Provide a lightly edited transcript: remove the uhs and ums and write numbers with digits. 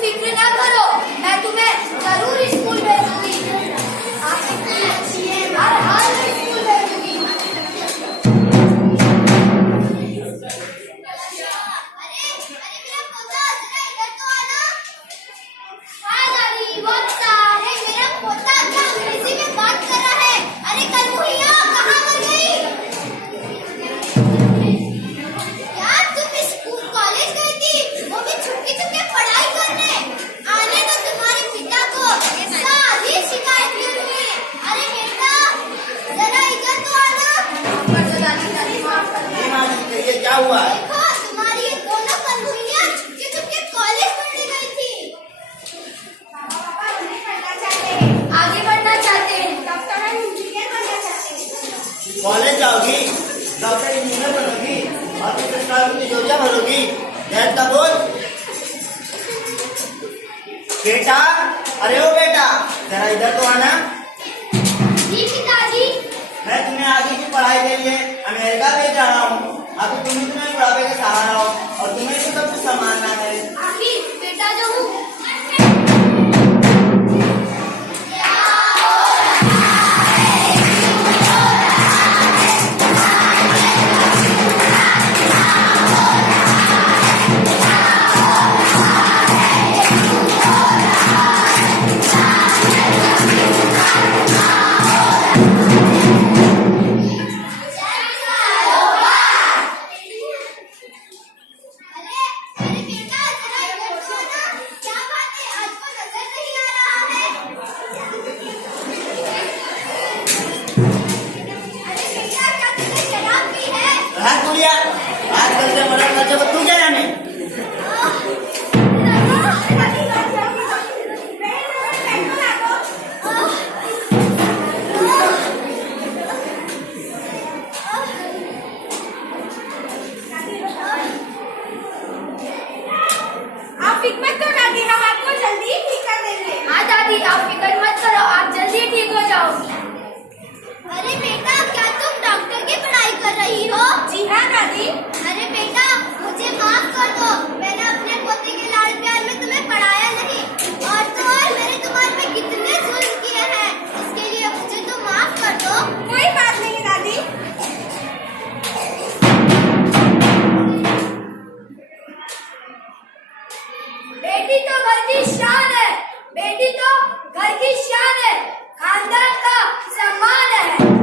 फिक्र ना करो, मैं तुम्हें जरूर स्कूल भेजूंगी। आप इतनी अच्छी हैं, हर हाल में स्कूल भेजूंगी। अरे मेरा पोता, जरा इधर तो आना। हाँ दादी, वो सारे मेरा पोता क्या अंग्रेजी में बात कर रहा है। अरे कलमुहिया कहाँ मर गई? यार तुम स्कूल कॉलेज गई थी, वो भी छुपके छुपके पढ़ाई करने। आने दो तुम्हारे पिता को, सारी शिकायत करूंगी। अरे बेटा जरा इधर तो आना। दादी माफ कर दो। ये क्या हुआ? देखो तुम्हारी ये दोनों कलमुहिया छुपके छुपके कॉलेज पढ़ने गई थी। आगे बढ़ना चाहते हैं, डॉक्टर और इंजीनियर बनना चाहते हैं। कॉलेज जाओगी, डॉक्टर इंजीनियर बनोगी और फिर सरकार की योजना भरोगी। का बोल बेटा। अरे ओ बेटा, जरा इधर तो आना। जी पिताजी। मैं तुम्हें आगे की पढ़ाई के लिए अमेरिका भेज रहा हूँ। अभी तुम्हें तुम्हें बुढ़ापे का सहारा हो और तुम्हें तो सब कुछ संभालना है। आखिर बेटा जो हूँ। आजकल से मदद करते हो तू क्या जाने? आप फिक्र मत करो दादी, हम आपको जल्दी ठीक कर देंगे। हाँ दादी, आप फिक्र मत करो, आप जल्दी ठीक हो जाओगी। अरे बेटा, क्या तुम डॉक्टर की पढ़ाई कर रही हो? जी हाँ दादी। अरे बेटा, मुझे माफ कर दो, मैंने अपने पोते के लाड़ प्यार में तुम्हें पढ़ाया नहीं। और तो और मैंने तुम्हारे पे कितने जुल्म किए हैं, इसके लिए मुझे तो माफ कर दो। कोई बात नहीं दादी। बेटी तो घर की शान है, बेटी तो घर की शान है, खानदान का सम्मान है।